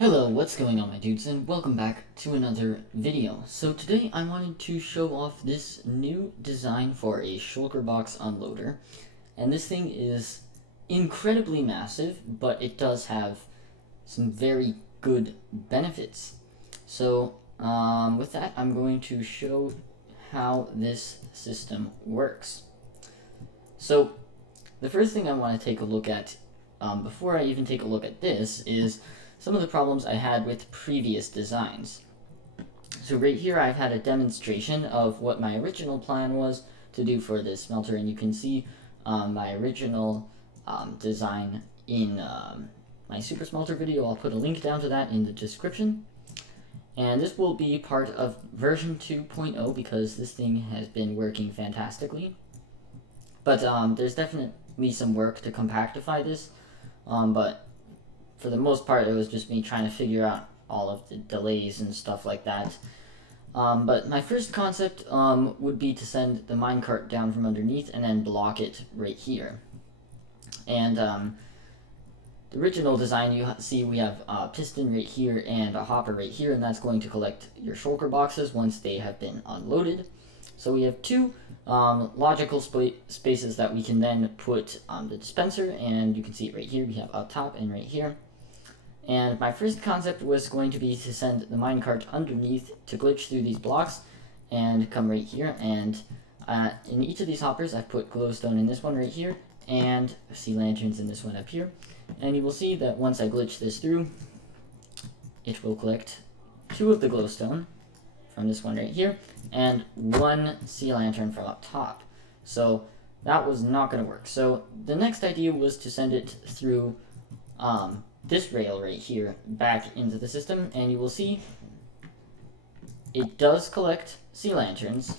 Hello, what's going on my dudes, and welcome back to another video. So today I wanted to show off this new design for a Shulker box unloader. And this thing is incredibly massive, but it does have some very good benefits. So with that, I'm going to show how this system works. So the first thing I want to take a look at, before I even take a look at this, is some of the problems I had with previous designs. So right here I've had a demonstration of what my original plan was to do for this smelter, and you can see my original design in my super smelter video. I'll put a link down to that in the description. And this will be part of version 2.0 because this thing has been working fantastically. But there's definitely some work to compactify this, but for the most part, it was just me trying to figure out all of the delays and stuff like that. But my first concept would be to send the minecart down from underneath and then block it right here. And the original design, you see we have a piston right here and a hopper right here, and that's going to collect your shulker boxes once they have been unloaded. So we have two logical spaces that we can then put the dispenser, and you can see it right here. We have up top and right here. And my first concept was going to be to send the minecart underneath to glitch through these blocks and come right here. And in each of these hoppers, I've put glowstone in this one right here and sea lanterns in this one up here. And you will see that once I glitch this through, it will collect 2 of the glowstone from this one right here and 1 sea lantern from up top. So that was not going to work. So the next idea was to send it through this rail right here back into the system, and you will see it does collect sea lanterns,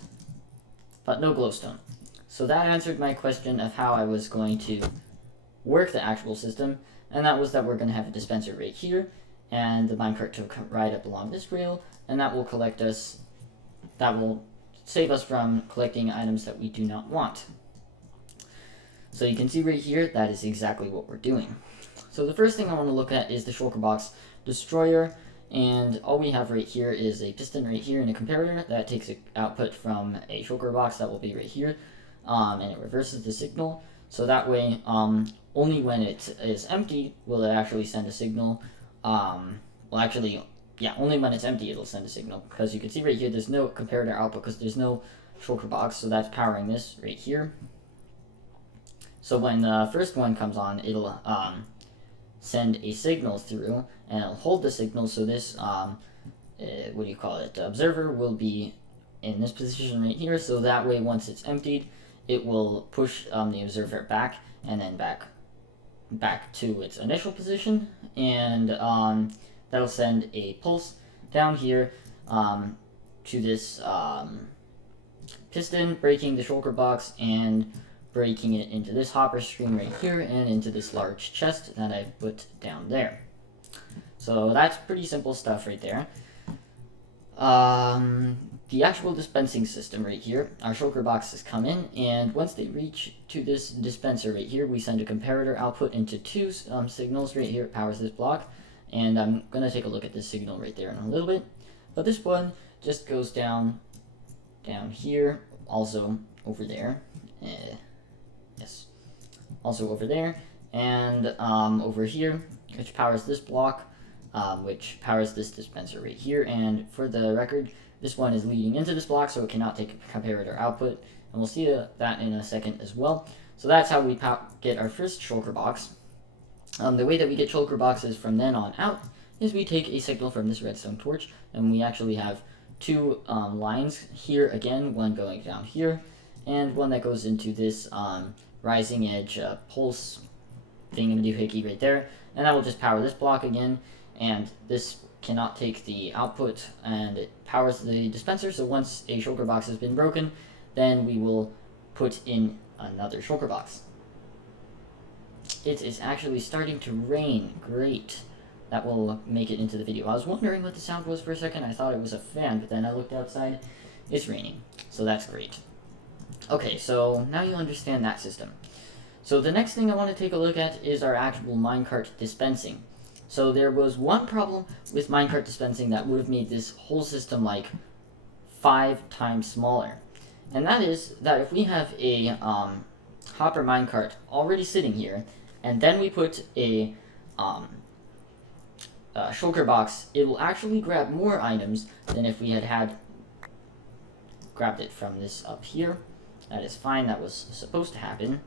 but no glowstone. So that answered my question of how I was going to work the actual system, and that was that we're going to have a dispenser right here, and the minecart to ride up along this rail, and that will collect us, that will save us from collecting items that we do not want. So you can see right here, that is exactly what we're doing. So the first thing I want to look at is the shulker box destroyer, and all we have right here is a piston right here and a comparator that takes an output from a shulker box that will be right here, and it reverses the signal. So that way, only when it is empty will it actually send a signal. Only when it's empty it'll send a signal, because you can see right here there's no comparator output because there's no shulker box, so that's powering this right here. So when the first one comes on, it'll send a signal through, and it'll hold the signal, so this, the observer will be in this position right here, so that way once it's emptied, it will push the observer back, and then back to its initial position, and that'll send a pulse down here to this piston, breaking the shulker box, and breaking it into this hopper stream right here and into this large chest that I've put down there. So that's pretty simple stuff right there. The actual dispensing system right here, our shulker boxes come in, and once they reach to this dispenser right here, we send a comparator output into 2 signals right here. It powers this block, and I'm going to take a look at this signal right there in a little bit. But this one just goes down here, also over there. Yes, also over there, and over here, which powers this block, which powers this dispenser right here. And for the record, this one is leading into this block, so it cannot take a comparator output, and we'll see that in a second as well. So that's how we get our first shulker box. The way that we get shulker boxes from then on out is we take a signal from this redstone torch, and we actually have 2 lines here again, one going down here, and one that goes into this rising edge pulse thingamajiggy right there, and that will just power this block again, and this cannot take the output, and it powers the dispenser. So once a shulker box has been broken, then we will put in another shulker box. It is actually starting to rain. Great. That will make it into the video. I was wondering what the sound was for a second. I thought it was a fan, but then I looked outside. It's raining, so that's great. Okay, so now you understand that system. So the next thing I want to take a look at is our actual minecart dispensing. So there was one problem with minecart dispensing that would have made this whole system like 5 times smaller. And that is that if we have a hopper minecart already sitting here, and then we put a shulker box, it will actually grab more items than if we had grabbed it from this up here. That is fine, that was supposed to happen.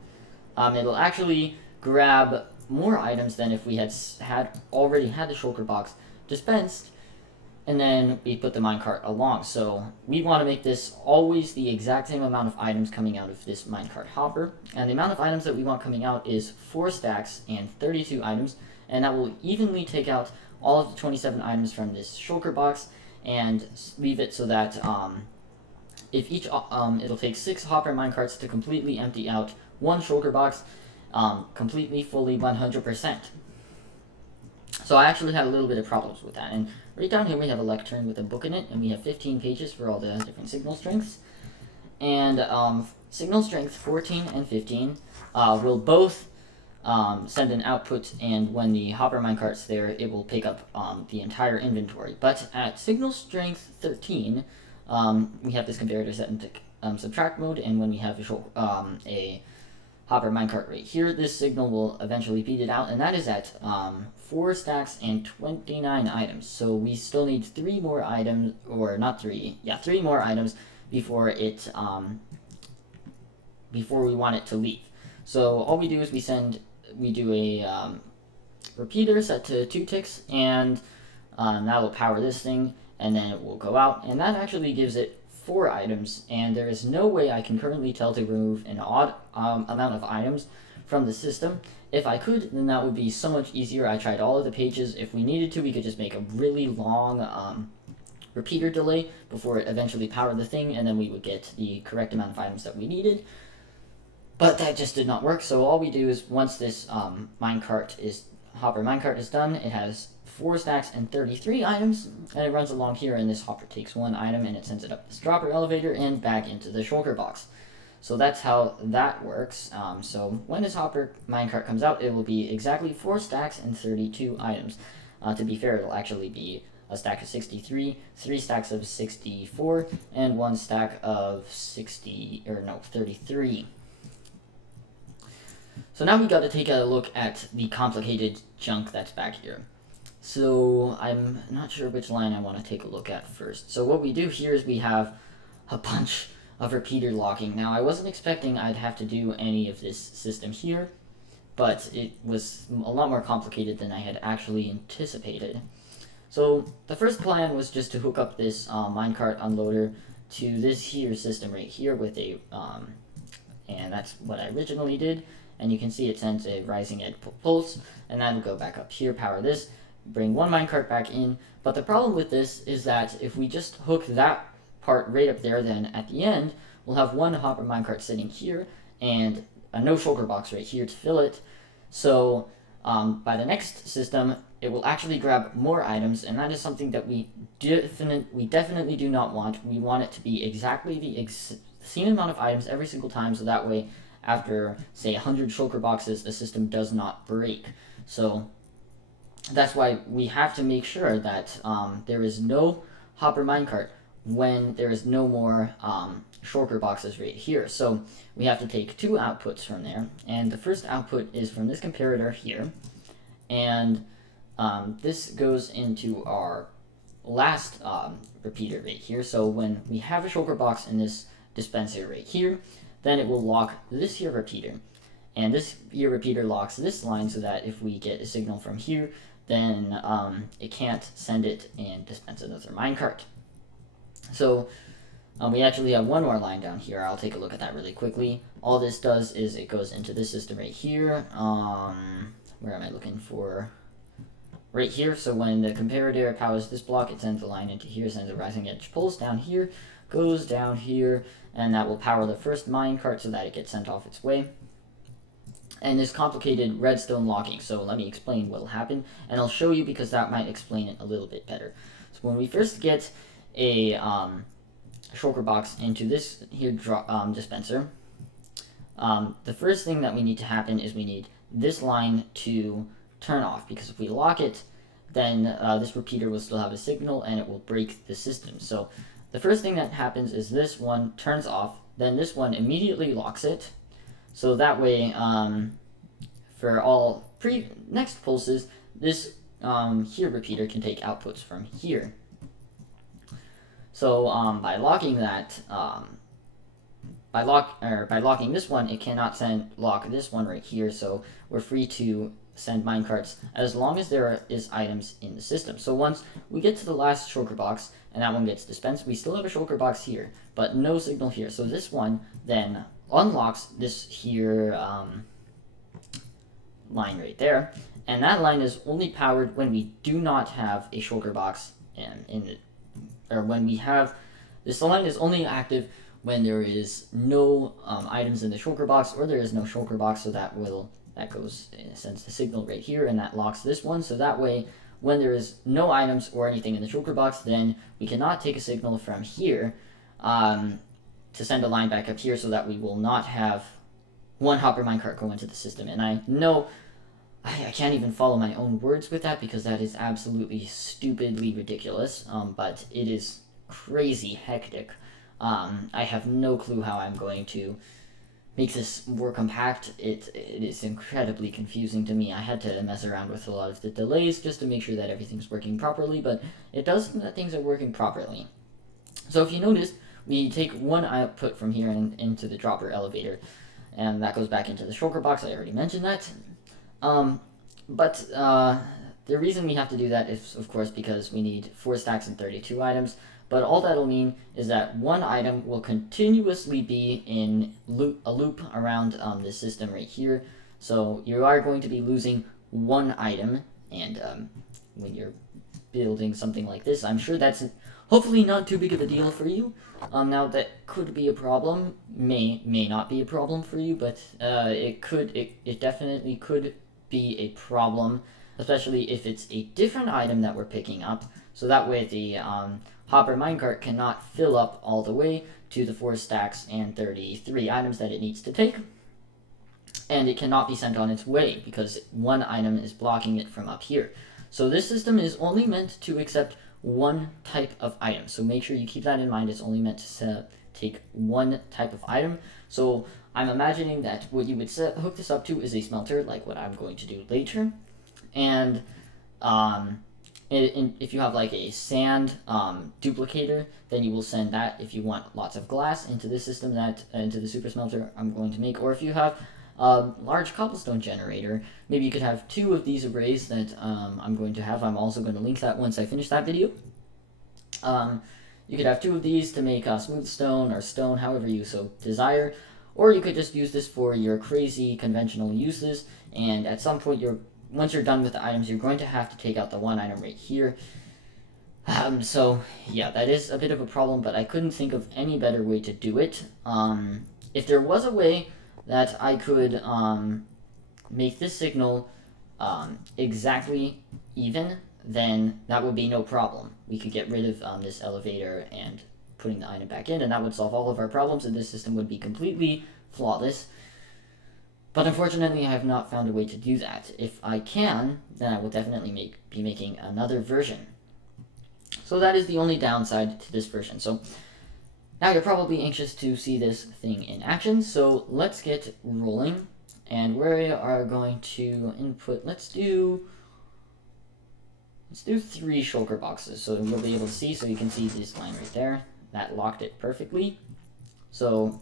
It'll actually grab more items than if we had already had the shulker box dispensed, and then we put the minecart along. So we want to make this always the exact same amount of items coming out of this minecart hopper, and the amount of items that we want coming out is 4 stacks and 32 items, and that will evenly take out all of the 27 items from this shulker box and leave it so that if each it'll take 6 hopper minecarts to completely empty out one shulker box, completely, fully, 100%. So I actually had a little bit of problems with that. And right down here we have a lectern with a book in it, and we have 15 pages for all the different signal strengths. And signal strength 14 and 15 will both send an output, and when the hopper minecart's there, it will pick up the entire inventory. But at signal strength 13, we have this comparator set into subtract mode, and when we have a hopper minecart right here, this signal will eventually beat it out, and that is at 4 stacks and 29 items. So we still need 3 more items, or not 3, yeah, 3 more items before it before we want it to leave. So all we do is we do a repeater set to 2 ticks, and that will power this thing, and then it will go out, and that actually gives it 4 items, and there is no way I can currently tell to remove an odd amount of items from the system. If I could, then that would be so much easier. I tried all of the pages. If we needed to, we could just make a really long repeater delay before it eventually powered the thing, and then we would get the correct amount of items that we needed. But that just did not work, so all we do is once this hopper minecart is done, it has 4 stacks and 33 items, and it runs along here, and this hopper takes 1 item and it sends it up this dropper elevator and back into the shulker box. So that's how that works. So when this hopper minecart comes out, it will be exactly 4 stacks and 32 items. To be fair, it'll actually be a stack of 63, 3 stacks of 64, and 1 stack of 33. So now we got to take a look at the complicated junk that's back here. So I'm not sure which line I want to take a look at first. So what we do here is we have a bunch of repeater locking. Now I wasn't expecting I'd have to do any of this system here, but it was a lot more complicated than I had actually anticipated. So the first plan was just to hook up this minecart unloader to this here system right here with a, and that's what I originally did. And you can see it sends a rising edge pulse, and that'll go back up here, power this, bring one minecart back in. But the problem with this is that if we just hook that part right up there, then at the end, we'll have one hopper minecart sitting here, and a no shulker box right here to fill it. So by the next system, it will actually grab more items, and that is something that we definitely do not want. We want it to be exactly the same amount of items every single time, so that way after, say, 100 shulker boxes, the system does not break. So that's why we have to make sure that there is no hopper minecart when there is no more shulker boxes right here. So we have to take 2 outputs from there, and the first output is from this comparator here, and this goes into our last repeater right here. So when we have a shulker box in this dispenser right here, then it will lock this here repeater, and this here repeater locks this line so that if we get a signal from here, then it can't send it and dispense another minecart. So we actually have one more line down here. I'll take a look at that really quickly. All this does is it goes into this system right here. Where am I looking for? Right here. So when the comparator powers this block, it sends a line into here, sends a rising edge pulse down here, goes down here, and that will power the first minecart so that it gets sent off its way. And this complicated redstone locking. So let me explain what will happen, and I'll show you because that might explain it a little bit better. So when we first get a shulker box into this here dispenser, the first thing that we need to happen is we need this line to turn off, because if we lock it, then this repeater will still have a signal and it will break the system. So the first thing that happens is this one turns off, then this one immediately locks it. So that way, for all next pulses, this here repeater can take outputs from here. So by locking that, by locking this one, it cannot lock this one right here. So we're free to send minecarts as long as there is items in the system. So once we get to the last shulker box and that one gets dispensed, we still have a shulker box here, but no signal here. So this one then unlocks this here line right there, and that line is only powered when we do not have a shulker box when we have this line is only active when there is no items in the shulker box, or there is no shulker box. So that goes sends the signal right here, and that locks this one. So that way, when there is no items or anything in the shulker box, then we cannot take a signal from here to send a line back up here, so that we will not have one hopper minecart go into the system. And I know I can't even follow my own words with that, because that is absolutely stupidly ridiculous, but it is crazy hectic. I have no clue how I'm going to make this more compact. It is incredibly confusing to me. I had to mess around with a lot of the delays just to make sure that everything's working properly, but it does seem that things are working properly. So if you notice, we take one output from here and into the dropper elevator, and that goes back into the shulker box. I already mentioned that. But the reason we have to do that is, of course, because we need 4 stacks and 32 items. But all that'll mean is that one item will continuously be in a loop around this system right here. So you are going to be losing one item, and when you're building something like this, I'm sure that's hopefully not too big of a deal for you. Now that could be a problem, may not be a problem for you, but it definitely could be a problem, especially if it's a different item that we're picking up. So that way the hopper minecart cannot fill up all the way to the 4 stacks and 33 items that it needs to take, and it cannot be sent on its way because one item is blocking it from up here. So this system is only meant to accept one type of item, so make sure you keep that in mind. It's only meant to take one type of item. So I'm imagining that what you would hook this up to is a smelter, like what I'm going to do later, and if you have like a sand duplicator, then you will send that if you want lots of glass into the system, into the super smelter I'm going to make. Or if you have a large cobblestone generator, maybe you could have 2 of these arrays that I'm going to have. I'm also going to link that once I finish that video. You could have 2 of these to make smooth stone or stone, however you so desire. Or you could just use this for your crazy conventional uses, and at some point once you're done with the items, you're going to have to take out the one item right here. So yeah, that is a bit of a problem, but I couldn't think of any better way to do it. If there was a way that I could make this signal exactly even, then that would be no problem. We could get rid of this elevator and putting the item back in, and that would solve all of our problems, and this system would be completely flawless. But unfortunately, I have not found a way to do that. If I can, then I will definitely be making another version. So that is the only downside to this version. So now you're probably anxious to see this thing in action, so let's get rolling. And we are going to input, let's do 3 shulker boxes, so you'll be able to see, so you can see this line right there. That locked it perfectly. So,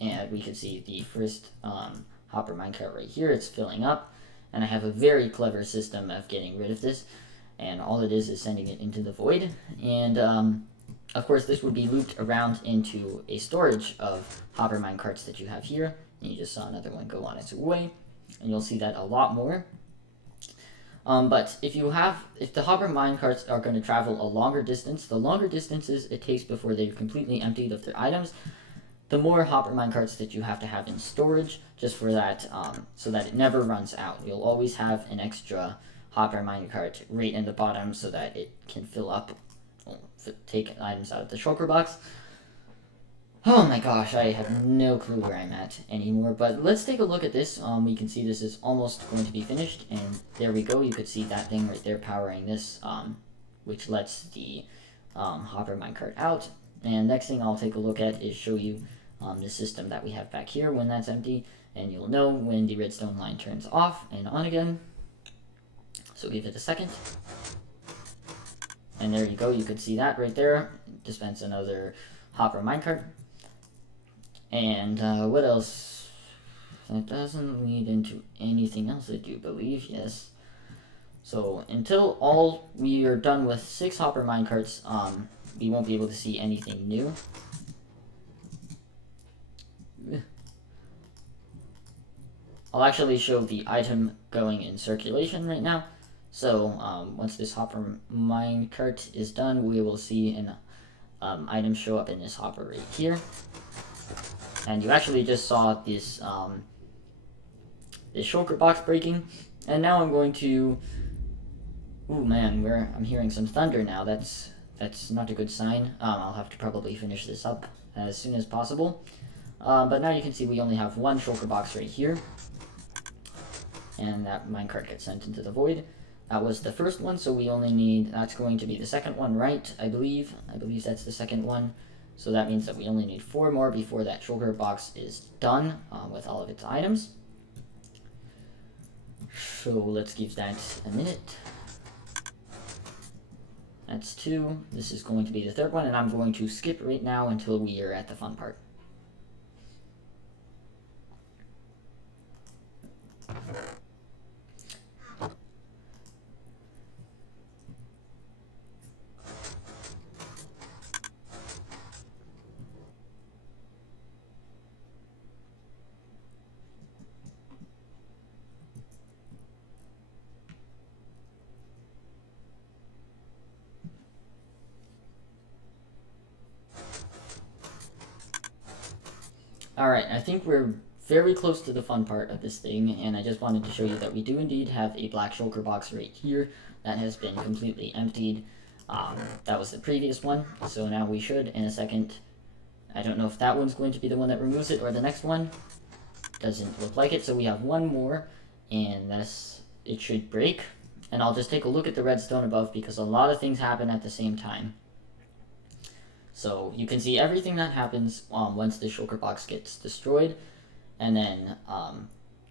and we can see the first hopper minecart right here. It's filling up, and I have a very clever system of getting rid of this, and all it is sending it into the void. And of course, this would be looped around into a storage of hopper minecarts that you have here, and you just saw another one go on its way, and you'll see that a lot more. But if the hopper minecarts are going to travel a longer distance, the longer distances it takes before they're completely emptied of their items, the more hopper minecarts that you have to have in storage, just for that, so that it never runs out. You'll always have an extra hopper minecart right in the bottom so that it can fill up, take items out of the shulker box. Oh my gosh, I have no clue where I'm at anymore, but let's take a look at this. We can see this is almost going to be finished, and there we go. You could see that thing right there powering this, which lets the hopper minecart out. And next thing I'll take a look at is show you the system that we have back here when that's empty, and you'll know when the redstone line turns off and on again. So give it a second. And there you go, you could see that right there. Dispense another hopper minecart. And what else? That doesn't lead into anything else, I do believe, yes. So until we are done with 6 hopper minecarts, we won't be able to see anything new. I'll actually show the item going in circulation right now. So once this hopper minecart is done, we will see an item show up in this hopper right here. And you actually just saw this this shulker box breaking, and now I'm going to. Ooh man, I'm hearing some thunder now. That's not a good sign. I'll have to probably finish this up as soon as possible. But now you can see we only have one shulker box right here, and that minecart gets sent into the void. That was the first one, so we only need. That's going to be the second one, right? I believe that's the second one. So that means that we only need 4 more before that shulker box is done with all of its items. So let's give that a minute. That's 2. This is going to be the third one, and I'm going to skip right now until we are at the fun part. Alright, I think we're very close to the fun part of this thing, and I just wanted to show you that we do indeed have a black shulker box right here that has been completely emptied. That was the previous one, so now we should, in a second. I don't know if that one's going to be the one that removes it or the next one. Doesn't look like it, so we have one more, and it should break. And I'll just take a look at the redstone above because a lot of things happen at the same time. So you can see everything that happens once the shulker box gets destroyed, and then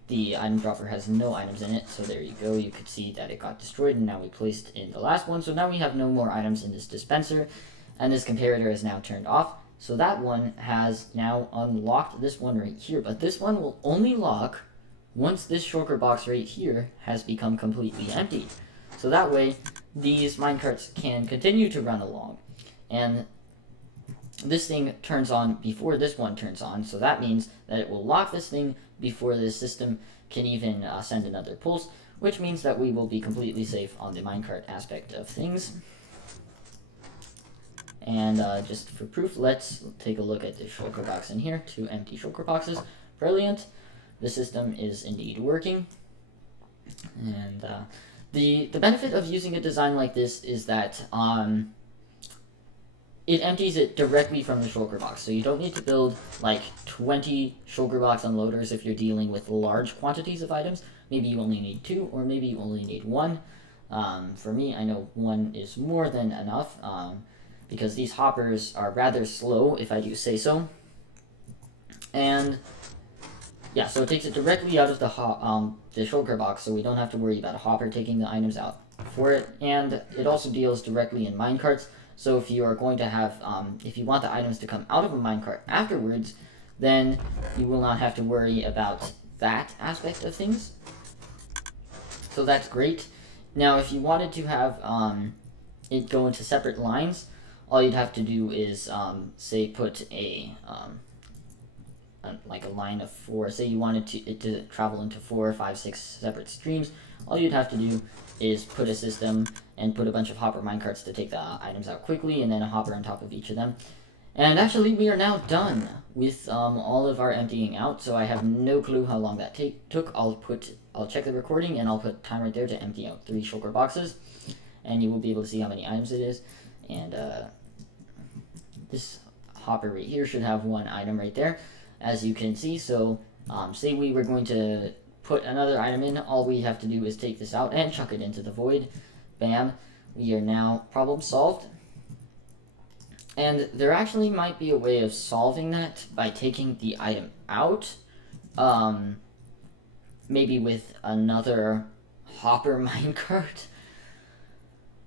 the item dropper has no items in it, so there you go, you could see that it got destroyed, and now we placed in the last one, so now we have no more items in this dispenser, and this comparator is now turned off, so that one has now unlocked this one right here, but this one will only lock once this shulker box right here has become completely empty. So that way, these minecarts can continue to run along, and this thing turns on before this one turns on, so that means that it will lock this thing before this system can even send another pulse, which means that we will be completely safe on the minecart aspect of things. And just for proof, let's take a look at the shulker box in here. 2 empty shulker boxes. Brilliant. The system is indeed working. And the benefit of using a design like this is that it empties it directly from the shulker box, so you don't need to build like 20 shulker box unloaders if you're dealing with large quantities of items. Maybe you only need 2, or maybe you only need 1. For me, I know 1 is more than enough, because these hoppers are rather slow, if I do say so. And yeah, so it takes it directly out of the shulker box, so we don't have to worry about a hopper taking the items out for it. And it also deals directly in minecarts. So if you are going to have, if you want the items to come out of a minecart afterwards, then you will not have to worry about that aspect of things. So that's great. Now, if you wanted to have it go into separate lines, all you'd have to do is, say, put like a line of 4. Say you wanted it to travel into 4, 5, 6 separate streams. All you'd have to do is put a system and put a bunch of hopper minecarts to take the items out quickly, and then a hopper on top of each of them. And actually, we are now done with all of our emptying out, so I have no clue how long that took. I'll check the recording, and I'll put time right there to empty out 3 shulker boxes, and you will be able to see how many items it is. And this hopper right here should have one item right there, as you can see. So say we were going to put another item in, all we have to do is take this out and chuck it into the void. Bam, we are now problem solved. And there actually might be a way of solving that by taking the item out, maybe with another hopper minecart.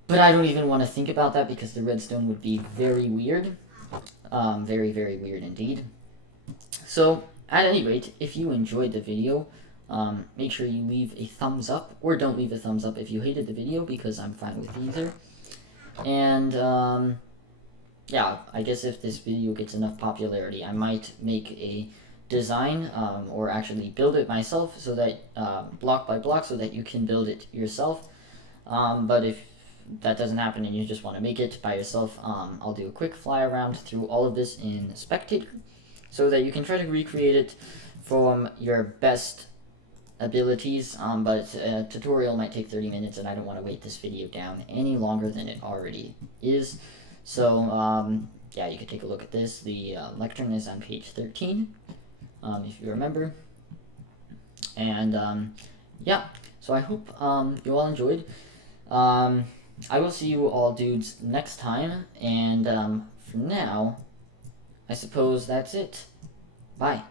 But I don't even want to think about that because the redstone would be very weird. Very, very weird indeed. So, at any rate, if you enjoyed the video, make sure you leave a thumbs up, or don't leave a thumbs up if you hated the video, because I'm fine with either. And, yeah, I guess if this video gets enough popularity, I might make a design, or actually build it myself, so that, block by block, so that you can build it yourself. But if that doesn't happen and you just want to make it by yourself, I'll do a quick fly around through all of this in Spectator, so that you can try to recreate it from your best abilities, but a tutorial might take 30 minutes, and I don't want to weight this video down any longer than it already is. So, yeah, you can take a look at this. The lectern is on page 13, if you remember. And, yeah, so I hope you all enjoyed. I will see you all dudes next time, and for now, I suppose that's it. Bye.